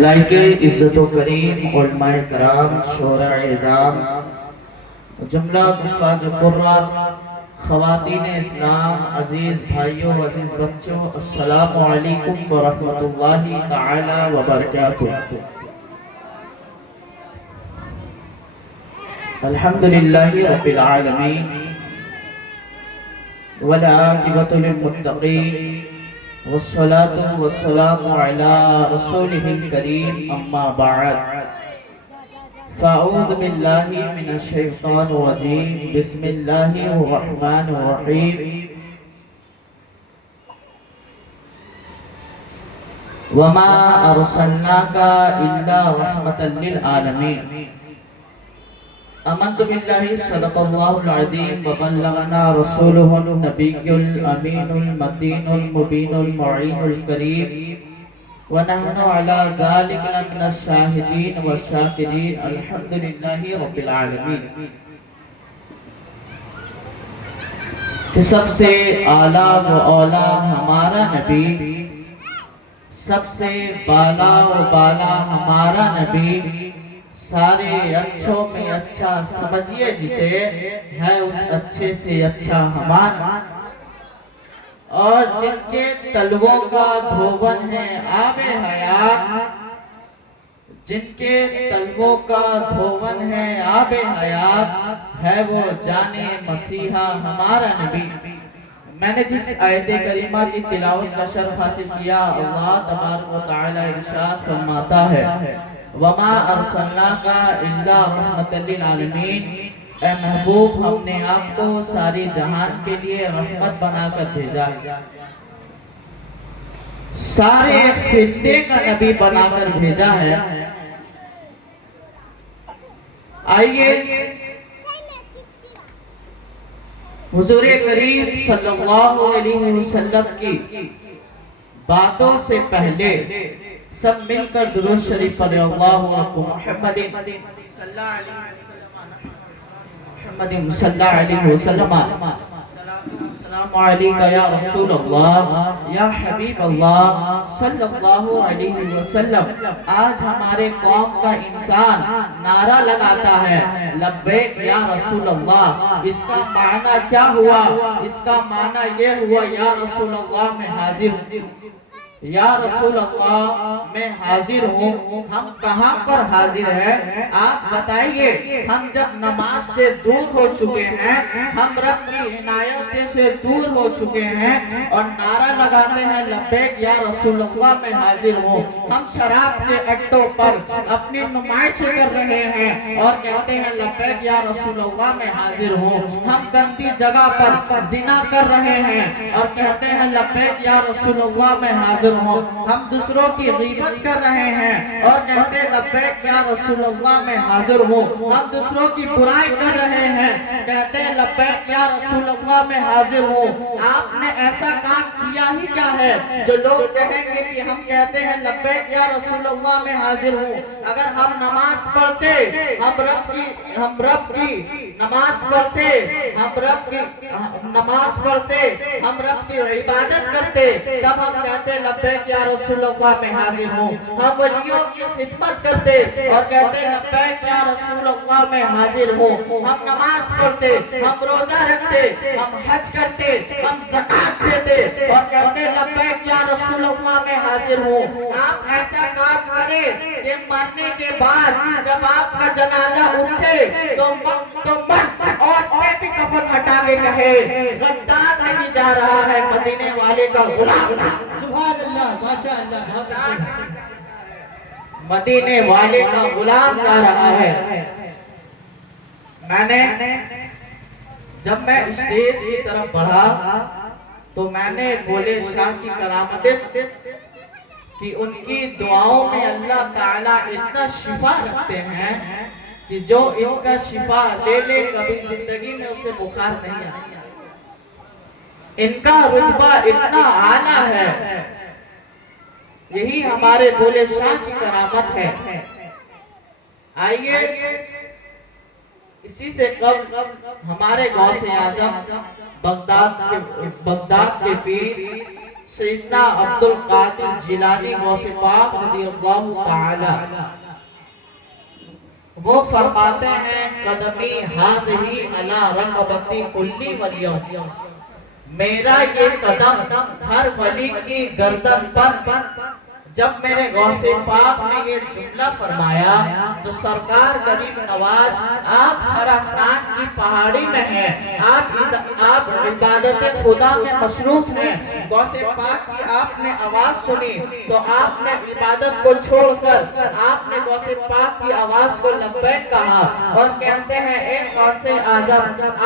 لائق عزت و کریم علماء کرام شورا اعظام جملہ حفاظ قرآن خواتین اسلام عزیز بھائیوں عزیز بچوں السلام علیکم ورحمۃ اللہ تعالی وبرکاتہ۔ الحمدللہ رب العالمین والعاقبۃ للمتقین والصلاة والسلام على رسوله الكريم اما بعد فاعوذ باللہ من الشیطان الرجیم بسم اللہ الرحمن الرحیم وما ارسلناک الا رحمة للعالمین۔ آمنت باللہ صدق اللہ العظیم وبلغنا رسولہ النبی الامین المتین المبین المعین الکریم ونحن علی ذلک من الشاہدین والشاکرین الحمدللہ رب العالمین۔ کہ سب سے اعلیٰ و اولیٰ ہمارا نبی، سب سے بالا و بالا ہمارا نبی، سارے اچھوں میں اچھا سمجھیے جسے، ہے اس اچھے سے اچھا ہمارا، اور جن کے تلووں کا دھوون ہے آب حیات، جن کے تلووں کا دھوون ہے آب حیات، ہے وہ جانے مسیحا ہمارا نبی۔ میں نے جس آیت کریمہ کی تلاوت کا شرف حاصل کیا، اللہ تبارک و تعالی ارشاد فرماتا ہے وَمَا أَرْسَلْنَاكَ إِلَّا رَحْمَةً لِلْعَالَمِينَ، اے محبوب ہم نے آپ کو ساری جہان کے لیے رحمت بنا کر بھیجا، سارے خطے کا نبی بنا کر بھیجا ہے۔ آئیے حضور کریم صلی اللہ علیہ وسلم کی باتوں سے پہلے سب مل کر درود شریف پڑھیں، اللہم محمد صلی اللہ علیہ وسلم السلام علیکہ یا رسول اللہ یا حبیب اللہ صلی اللہ علیہ وسلم۔ آج ہمارے قوم کا انسان نعرہ لگاتا ہے لبیک یا رسول اللہ، اس کا معنی کیا ہوا؟ اس کا معنی یہ ہوا یا رسول اللہ میں حاضر ہوں، یا رسول اللہ میں حاضر ہوں۔ ہم کہاں پر حاضر ہیں آپ بتائیے؟ ہم جب نماز سے دور ہو چکے ہیں، ہم رب کی عنایت سے دور ہو چکے ہیں اور نعرہ لگاتے ہیں لبیک یا رسول اللہ میں حاضر ہوں۔ ہم شراب کے اڈوں پر اپنی نمائش کر رہے ہیں اور کہتے ہیں لبیک یا رسول اللہ میں حاضر ہوں۔ ہم گندی جگہ پر زنا کر رہے ہیں اور کہتے ہیں لبیک یا رسول اللہ میں حاضر ہوں۔ ہم دوسروں کی غیبت کر رہے ہیں اور کہتے ہیں لبیک یا رسول اللہ میں حاضر ہوں۔ ہم دوسروں کی برائی کر رہے ہیں، کہتے ہیں لبیک یا رسول اللہ میں حاضر ہوں۔ آپ نے ایسا کام کیا ہی کیا ہے جو لوگ کہیں گے کہ ہم کہتے ہیں لبیک یا رسول اللہ میں حاضر ہوں؟ اگر ہم نماز پڑھتے، ہم رب کی نماز پڑھتے، ہم رب کی عبادت کرتے، تب ہم کہتے ہیں لبیک یا رسول اللہ میں حاضر ہوں۔ ہم ولیوں کی خدمت کرتے اور کہتے ہیں لبیک یا رسول اللہ میں حاضر ہوں۔ ہم نماز پڑھتے، ہم روزہ رکھتے، ہم حج کرتے، ہم زکوٰۃ دیتے اور کہتے ہیں لبیک یا رسول اللہ میں حاضر ہوں۔ آپ ایسا کام کریں کہ مرنے کے بعد جب آپ کا جنازہ اٹھے تو مرد عورتیں بھی کفن ہٹا کے کہے غدار نہیں جا رہا ہے مدینے والے کا غلام، سبحان اللہ، ماشاءاللہ، مدینے والے کا غلام جا رہا ہے۔ جب میں اسٹیج کی طرف بڑھا تو میں نے بولے شاہ کی کرامتیں کہ ان کی دعاؤں میں اللہ تعالیٰ اتنا شفا رکھتے ہیں کہ جو ان کا شفا لے لے کبھی زندگی میں اسے بخار نہیں آیا۔ ان کا رتبہ اتنا اعلیٰ ہے، یہی ہمارے بولے شاہ کی کرامت ہے۔ آئیے اسی سے قبل ہمارے غوث اعظم بغداد کے پیر سیدنا عبد القادر جیلانی غوث پاک رضی اللہ تعالی وہ فرماتے ہیں قدمی ہاتھی علی رقبتی کلی ولیوں، میرا یہ قدم ہر ولی کی گردن پر۔ جب میرے غوث پاک نے یہ جملہ فرمایا تو سرکار غریب نواز آپ خراسان کی پہاڑی میں ہیں، آپ عبادت خدا میں مصروف ہیں، غوث پاک کی آپ نے آواز سنی تو آپ نے عبادت کو چھوڑ کر آپ نے غوث پاک کی آواز کو لبیک کہا اور کہتے ہیں اے غوث اعظم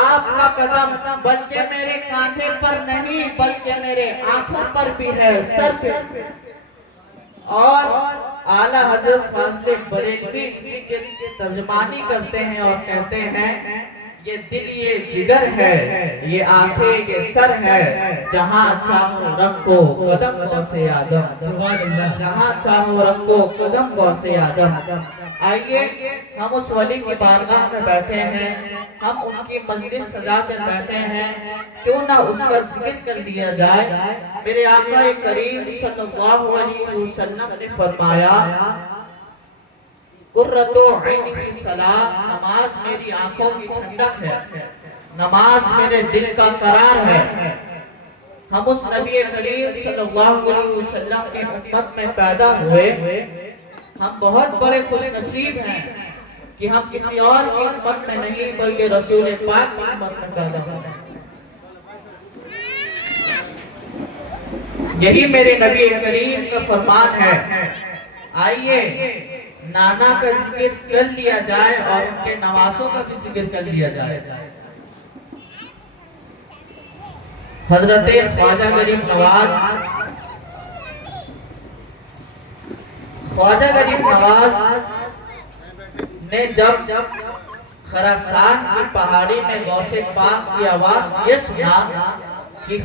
آپ کا قدم بلکہ میرے کاندھے پر نہیں بلکہ میرے آنکھوں پر بھی ہے، سر پہ۔ اور اعلیٰ حضرت فاضل بریلوی اسی کے ترجمانی کرتے ہیں اور کہتے ہیں یہ دل یہ جگر ہے، یہ آنکھیں یہ سر ہے، جہاں چاہو رکھو قدم غوث اعظم، جہاں چاہو رکھو قدم غوث اعظم۔ آئیے ہم اس ولی کی بارگاہ میں بیٹھے ہیں، ہم ان کی مجلس سجا کر بیٹھے ہیں، کیوں نہ اس کا ذکر کر لیا جائے۔ میرے آقا کریم صلی اللہ علیہ وسلم نے فرمایا قرۃ عین کی صلاۃ، نماز میری آنکھوں کی ٹھنڈک ہے، نماز میرے دل کا قرار ہے۔ ہم اس نبی کریم صلی اللہ علیہ وسلم کی امت میں پیدا ہوئے، ہم بہت بڑے خوش نصیب ہیں کہ ہم کسی اور کی امت میں نہیں بلکہ رسول پاک کی امت میں پیدا ہوئے۔ یہی میرے نبی کریم کا فرمان ہے۔ آئیے نانا کا ذکر کر لیا جائے اور ان کے نواسوں کا بھی ذکر کر لیا جائے۔ حضرت خواجہ غریب نواز نے جب خراسان کی پہاڑی میں غوث پاک کی آواز یہ سنا کہ